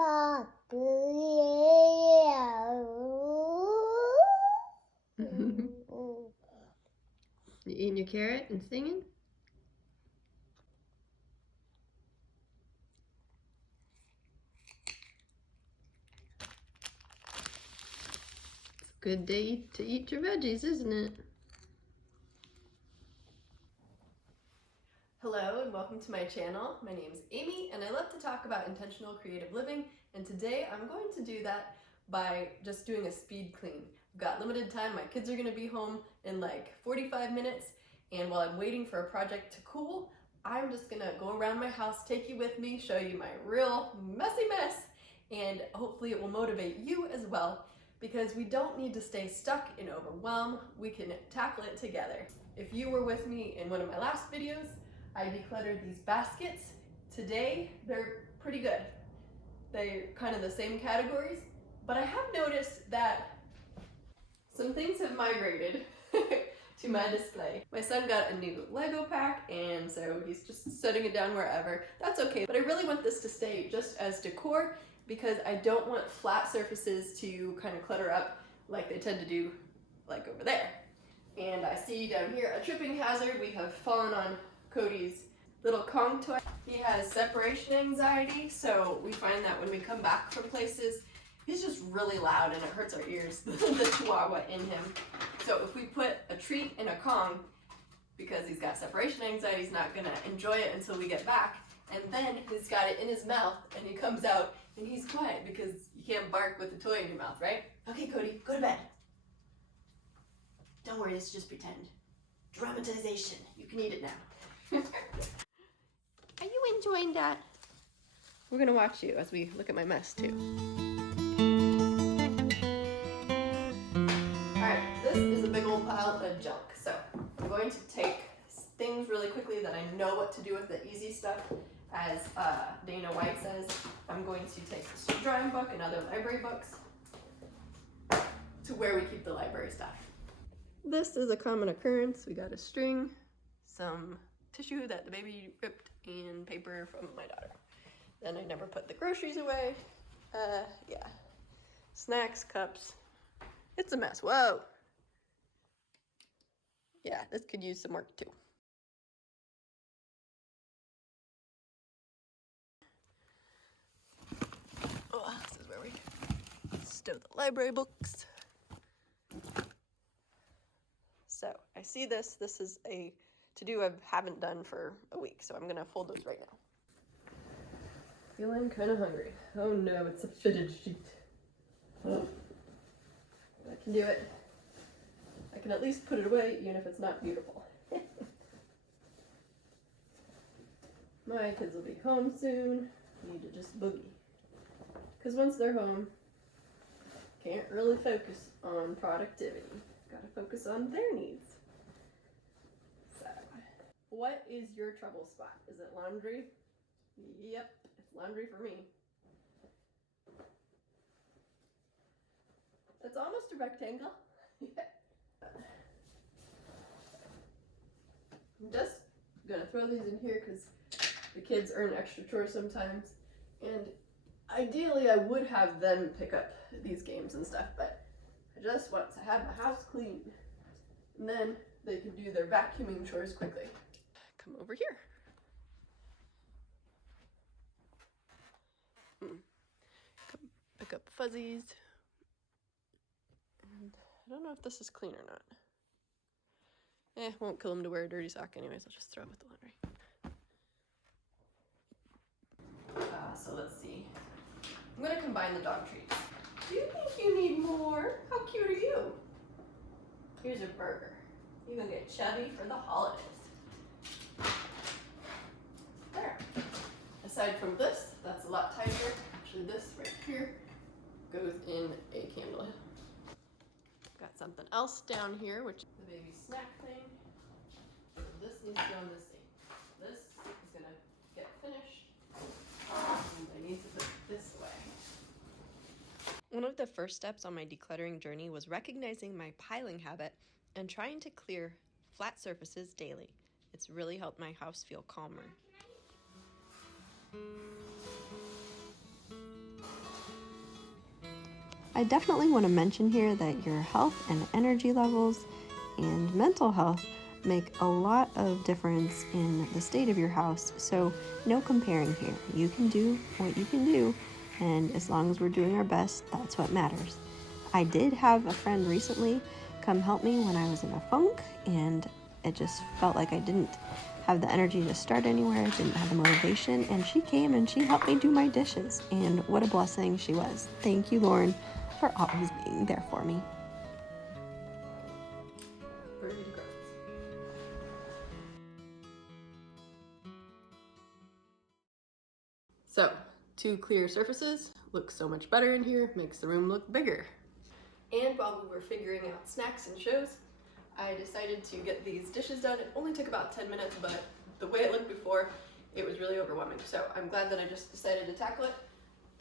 You eating your carrot and singing? It's a good day to eat your veggies, isn't it? Hello and welcome to my channel. My name is Amy and I love to talk about intentional creative living, and today I'm going to do that by just doing a speed clean. I've got limited time, my kids are going to be home in like 45 minutes, and while I'm waiting for a project to cool, I'm just going to go around my house, take you with me, show you my real messy mess, and hopefully it will motivate you as well, because we don't need to stay stuck in overwhelm, we can tackle it together. If you were with me in one of my last videos, I decluttered these baskets. Today, they're pretty good. They're kind of the same categories, but I have noticed that some things have migrated to my display. My son got a new Lego pack, and so he's just setting it down wherever. That's okay, but I really want this to stay just as decor because I don't want flat surfaces to kind of clutter up like they tend to do like over there. And I see down here a tripping hazard. We have fallen on Cody's little Kong toy. He has separation anxiety, so we find that when we come back from places, he's just really loud and it hurts our ears, the chihuahua in him. So if we put a treat in a Kong, because he's got separation anxiety, he's not gonna enjoy it until we get back, and then he's got it in his mouth and he comes out and he's quiet because you can't bark with a toy in your mouth, right? Okay, Cody, go to bed. Don't worry, it's just pretend. Dramatization. You can eat it now. Are you enjoying that? We're gonna watch you as we look at my mess too. Alright, this is a big old pile of junk. So I'm going to take things really quickly that I know what to do with, the easy stuff. As Dana White says, I'm going to take the drawing book and other library books to where we keep the library stuff. This is a common occurrence. We got a string, some tissue that the baby ripped, and paper from my daughter. Then I never put the groceries away. Yeah. Snacks, cups. It's a mess. Whoa. Yeah, this could use some work too. Oh, this is where we stow the library books. So I see this. This is a to-do I haven't done for a week, so I'm gonna fold those right now. Feeling kind of hungry. Oh no, it's a fitted sheet. Oh. I can do it. I can at least put it away, even if it's not beautiful. My kids will be home soon. Need to just boogie. Because once they're home, can't really focus on productivity. Gotta focus on their needs. So, what is your trouble spot? Is it laundry? Yep, it's laundry for me. It's almost a rectangle. I'm just gonna throw these in here because the kids earn extra chores sometimes, and ideally I would have them pick up these games and stuff, but I just want to have my house clean, and then they can do their vacuuming chores quickly. Come over here. Come pick up fuzzies. And I don't know if this is clean or not. Won't kill them to wear a dirty sock anyways. I'll just throw it with the laundry. So let's see. I'm gonna combine the dog treats. Do you think you need more? How cute are you? Here's your burger. You're gonna get chubby for the holidays. There. Aside from this, that's a lot tighter. Actually, this right here goes in a candle. Got something else down here, which is the baby snack thing. So this needs to go in this thing. This is gonna get finished. And I need to put this away. One of the first steps on my decluttering journey was recognizing my piling habit and trying to clear flat surfaces daily. It's really helped my house feel calmer. I definitely want to mention here that your health and energy levels and mental health make a lot of difference in the state of your house, so no comparing here. You can do what you can do, and as long as we're doing our best, that's what matters. I did have a friend recently come help me when I was in a funk, and it just felt like I didn't have the energy to start anywhere, didn't have the motivation, and she came and she helped me do my dishes, and what a blessing she was. Thank you, Lauren, for always being there for me. So, 2 clear surfaces, looks so much better in here, makes the room look bigger. And while we were figuring out snacks and shows, I decided to get these dishes done. It only took about 10 minutes, but the way it looked before, it was really overwhelming. So I'm glad that I just decided to tackle it.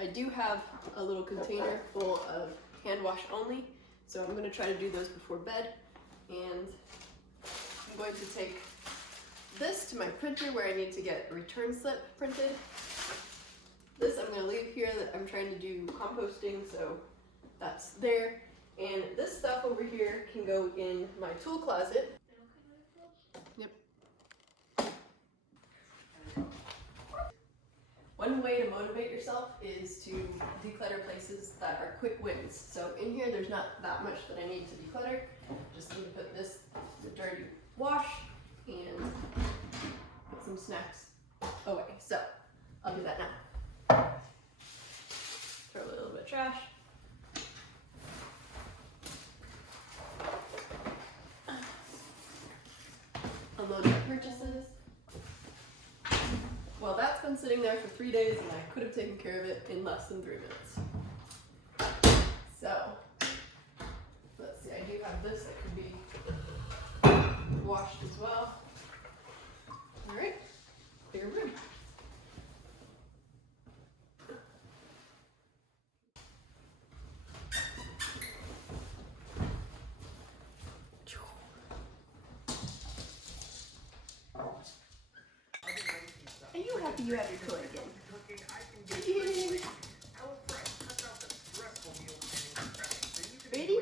I do have a little container full of hand wash only, so I'm gonna try to do those before bed. And I'm going to take this to my printer where I need to get a return slip printed. This I'm gonna leave here, that I'm trying to do composting, so that's there. And this stuff over here can go in my tool closet. Yep. One way to motivate yourself is to declutter places that are quick wins. So in here, there's not that much that I need to declutter. Just need to put this to dirty wash and put some snacks away. So I'll do that now. Throw a little bit of trash. Unload my purchases. Well, that's been sitting there for 3 days and I could have taken care of it in less than 3 minutes. So, let's see, I do have this that could be washed as well. Alright, bigger room. Are you happy you have your toy again? Ready?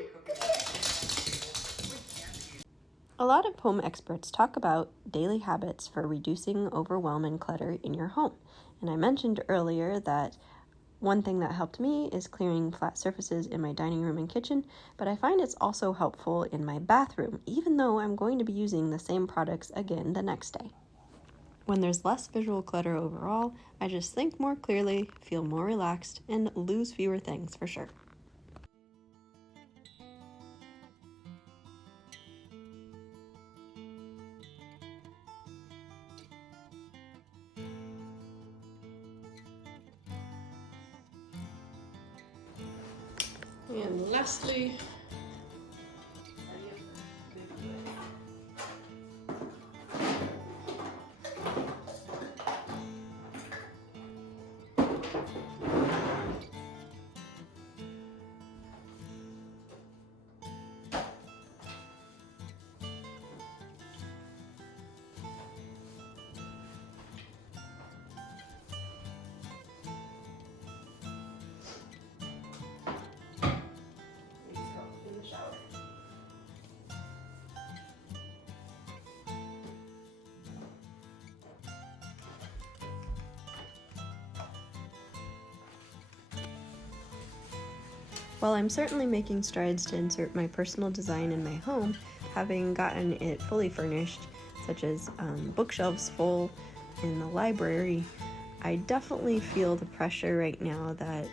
A lot of home experts talk about daily habits for reducing overwhelm and clutter in your home. And I mentioned earlier that one thing that helped me is clearing flat surfaces in my dining room and kitchen, but I find it's also helpful in my bathroom, even though I'm going to be using the same products again the next day. When there's less visual clutter overall, I just think more clearly, feel more relaxed, and lose fewer things for sure. And lastly, While I'm certainly making strides to insert my personal design in my home, having gotten it fully furnished, such as bookshelves full in the library, I definitely feel the pressure right now that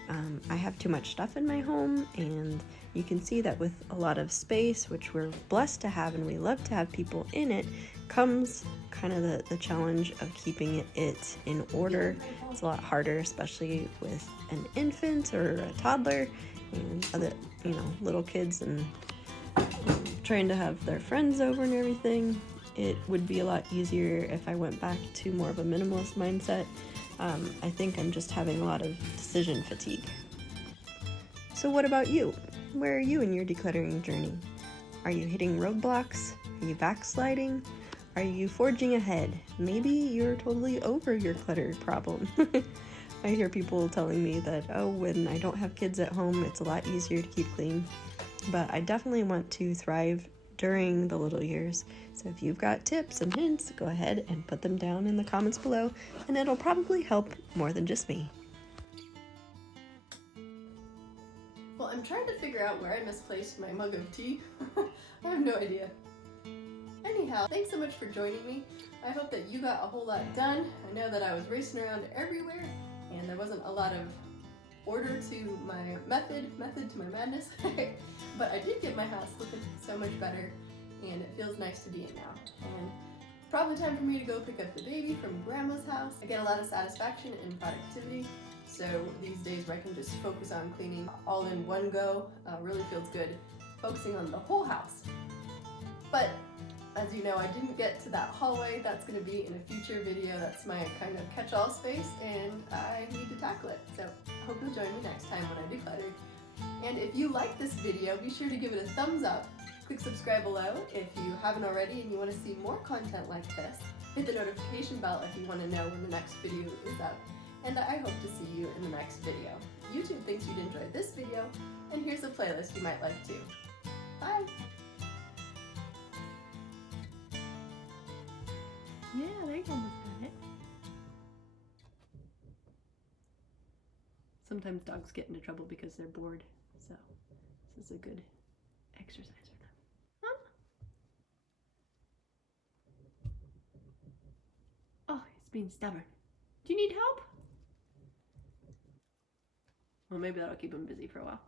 I have too much stuff in my home, and you can see that with a lot of space, which we're blessed to have and we love to have people in it, comes kind of the challenge of keeping it in order. It's a lot harder, especially with an infant or a toddler and other, little kids, and trying to have their friends over and everything. It would be a lot easier if I went back to more of a minimalist mindset. I think I'm just having a lot of decision fatigue. So what about you? Where are you in your decluttering journey? Are you hitting roadblocks? Are you backsliding? Are you forging ahead? Maybe you're totally over your clutter problem. I hear people telling me that, oh, when I don't have kids at home, it's a lot easier to keep clean. But I definitely want to thrive during the little years. So if you've got tips and hints, go ahead and put them down in the comments below, and it'll probably help more than just me. Well, I'm trying to figure out where I misplaced my mug of tea. I have no idea. Anyhow, thanks so much for joining me. I hope that you got a whole lot done. I know that I was racing around everywhere and there wasn't a lot of order to my method to my madness. But I did get my house looking so much better and it feels nice to be in now. And it's probably time for me to go pick up the baby from grandma's house. I get a lot of satisfaction in productivity. So these days where I can just focus on cleaning all in one go really feels good, focusing on the whole house. But as you know, I didn't get to that hallway. That's going to be in a future video. That's my kind of catch-all space and I need to tackle it. So I hope you'll join me next time when I do Cluttered. And if you like this video, be sure to give it a thumbs up. Click subscribe below if you haven't already and you want to see more content like this. Hit the notification bell if you want to know when the next video is up. And I hope to see you in the next video. YouTube thinks you'd enjoy this video, and here's a playlist you might like too. Bye! Yeah, there you almost got it. Sometimes dogs get into trouble because they're bored, so this is a good exercise for them. Huh? Oh, he's being stubborn. Do you need help? Well, maybe that'll keep him busy for a while.